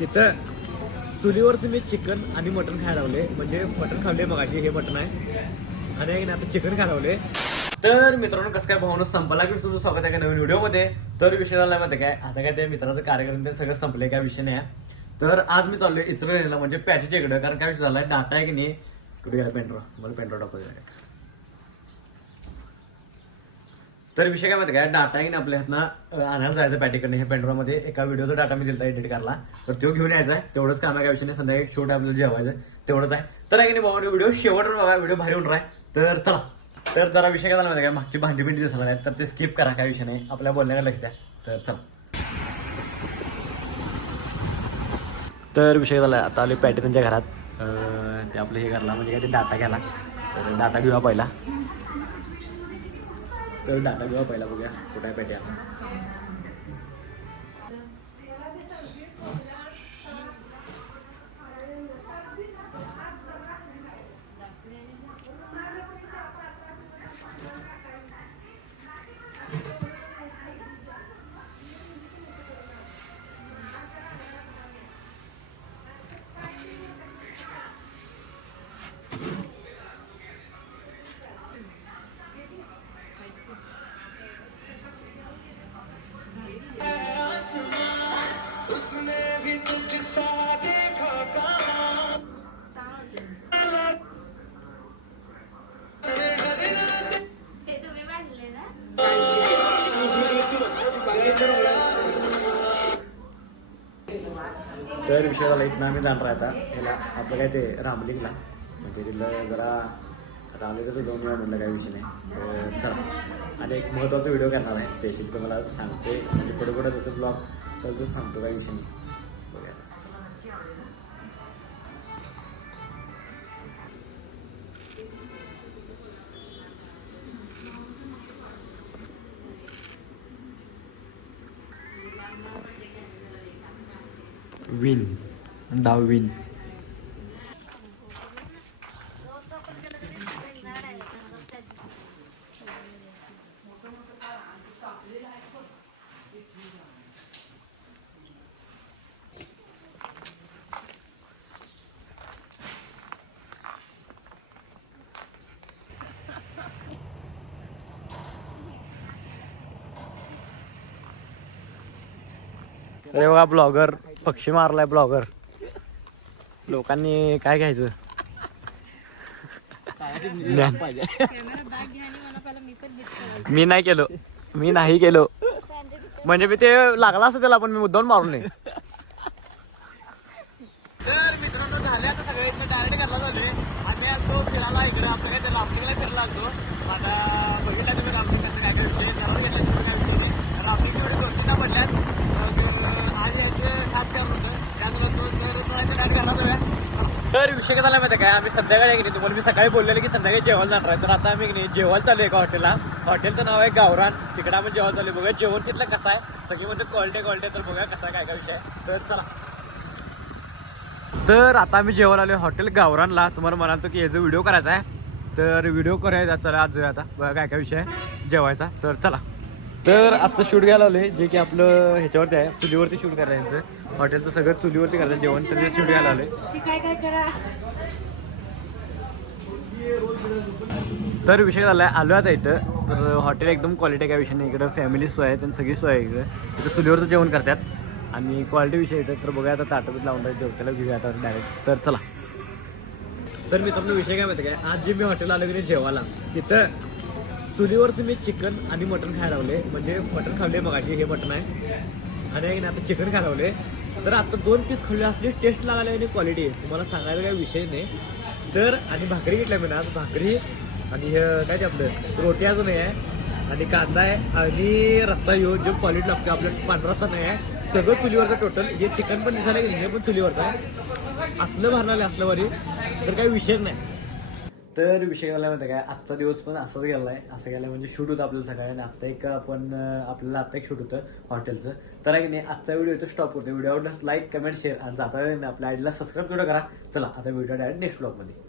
तिथं चुलीवरचं मी चिकन आणि मटण खायला लावले. म्हणजे मटण खाल्ले मगाशी, हे मटण आहे आणि आता चिकन खायला लावले. तर मित्रांनो कसं काय भावना संपला की तुमचं स्वागत आहे का नवीन व्हिडिओमध्ये. तर विषय झाला माहिती काय, आता काय त्या मित्राचं कार्यक्रम ते सगळं संपले, काय विषय नाही. तर आज मी चाललोय इचलकरंजीला, म्हणजे पॅटीच्या इकडे. कारण काय विषय झालाय, डाटा आहे की नाही, कुठे गेला पेंट्रो, मला पेंट्रो टाकायचं. तर विषय काय माहिती काय, डाटा आहे की नाही आपल्या हातनं आणायला जायचं पॅटीकडे. हे पेंट्रोमध्ये एका व्हिडिओचा डाटा मी दिला एडिट करायला, तर तो घेऊन यायचा आहे. तेवढंच काम आहे, काय विषय नाही. संध्याकाळी एक शोट आपल्याला जेवायचं तेवढंच आहे. तर आहे की नाही बाबा, व्हिडिओ शेवटवर बघा, व्हिडिओ भारी होणार आहे. तर चला, तर जरा विषय काय झाला माहिती काय, मागची भांडी बिंडी दिसला नाही तर ते स्किप करा, काय विषय नाही. आपल्या बोलण्याकडे लक्ष द्या. तर चला, तर विषय झाला आता आले पॅटी त्यांच्या घरात. ते आपलं हे करला, म्हणजे काय ते डाटा घ्यायला. तर डाटा घेऊया पहिला. तर डाटा घेऊया पहिला, बघूया कुठे आहे पॅटी आपण. उसने भी तुझसा देखा कहाँ. तर विषय झाला, इथं आम्ही जाणार आता याला आपलं काय ते रामलिंगला. म्हणजे तिथलं जरा आता आम्ही कसं जाऊन येऊया म्हणलं, काय विषय नाही. तर चला, आणि एक महत्त्वाचा व्हिडिओ करणार आहे स्पेशल, तुम्हाला सांगते. म्हणजे पुढे पुढे जसं ब्लॉग चालतोच सांगतो, काय विषय नाही. विन डाव विन. अरे बघा, ब्लॉगर पक्षी मारलाय. ब्लॉगर लोकांनी काय घ्यायचं, मी नाही केलो, मी नाही केलो. म्हणजे मी ते लागला असं त्याला, पण मी मुद्दाम मारून नाही. तर मित्रांनो झाले आता सगळे डायरेक्ट करला झाले. आम्ही असतो फिरायला इकडे, आपल्या काय त्याला राफ्टिंगला फिरला असतो. आता बघितला तुम्ही राफ्टिंगचा काय विषय, राफ्टिंग एवढी गोष्टी ना पडल्यात. आज यायचं खास करत होतं, तर विषय काय झाला माहिती काय, आम्ही संध्याकाळी आहे की नाही, तुम्हाला मी सकाळी बोललेलं की संध्याकाळी जेवायला जाणार आहे. तर आता आम्ही नाही जेवायला चालू आहे एका हॉटेलला. हॉटेलचं नाव आहे गावरान. तिकडे आम्ही जेवायला चालू. बघा जेवण तिथलं कसं आहे, सगळी म्हणजे क्वालिटी. तर बघा कसा काय काय विषय. तर चला, तर आता आम्ही जेवायला आलो हॉटेल गावरानला. तुम्हाला म्हणालतो की याचा व्हिडिओ करायचा आहे, तर व्हिडिओ करायचा. चला आज जाऊया आता, बघा काय काय विषय जेवायचा. तर चला, तर आत्ता शूट घ्यायला आलोय, जे की आपलं ह्याच्यावरती आहे, चुलीवरती शूट करायला यांचं. हॉटेलचं सगळं चुलीवरती करायचं जेवण, तर ते शूट घ्यायला आलोय. तर विषय झालाय, आलो आता इथं. तर हॉटेल एकदम क्वालिटी, काय विषय नाही. इकडं फॅमिली सोय आहे, त्यांनी सगळी सोय आहे इकडं. इथं चुलीवरचं जेवण करतात आणि क्वालिटी विषय येतं. तर बघा आता ताटबीत लावून जेवताला घेऊया आता डायरेक्ट. तर चला, तर मित्रांनो विषय काय माहिती काय, आज जे मी हॉटेल आलो की नाही जेवायला, तिथं चुलीवरचं मी चिकन आणि मटण खायला लावले. म्हणजे मटण खाल्ले मगाशी, हे मटण आहे आणि आता चिकन खायला लावले. तर आता 2 पीस खाल्ले, असली टेस्ट लागायला आणि क्वालिटी तुम्हाला सांगायला काही विषय नाही. तर आणि भाकरी घेतल्या मी ना, आज भाकरी आणि काय ते आपलं रोटी अजून नाही आहे, आणि कांदा आहे आणि रस्सा येऊ, जो क्वालिटी लागतो आपल्याला. पांढरा रस्सा नाही आहे, सगळं चुलीवरचं टोटल. हे चिकन पण दिसायला की हे पण चुलीवरचं आहे. असलं भरणार असलं वरी, तर काही विषय नाही. तर विषय झाला माहिती काय, आजचा दिवस पण असंच गेलाय. असं गेलाय म्हणजे शूट होतं आपल्याला सकाळी, आणि आत्ता एक आपण आपल्याला आत्ता एक शूट होतं हॉटेलचं. तर आहे की नाही, आजचा व्हिडिओ इथं स्टॉप होतो. व्हिडिओ आवडल्यास लाईक, कमेंट, शेअर, आणि जाता आपल्या आयडीला सबस्क्राईब तेवढं करा. चला आता व्हिडिओ डायरेक्ट नेक्स्ट ब्लॉगमध्ये.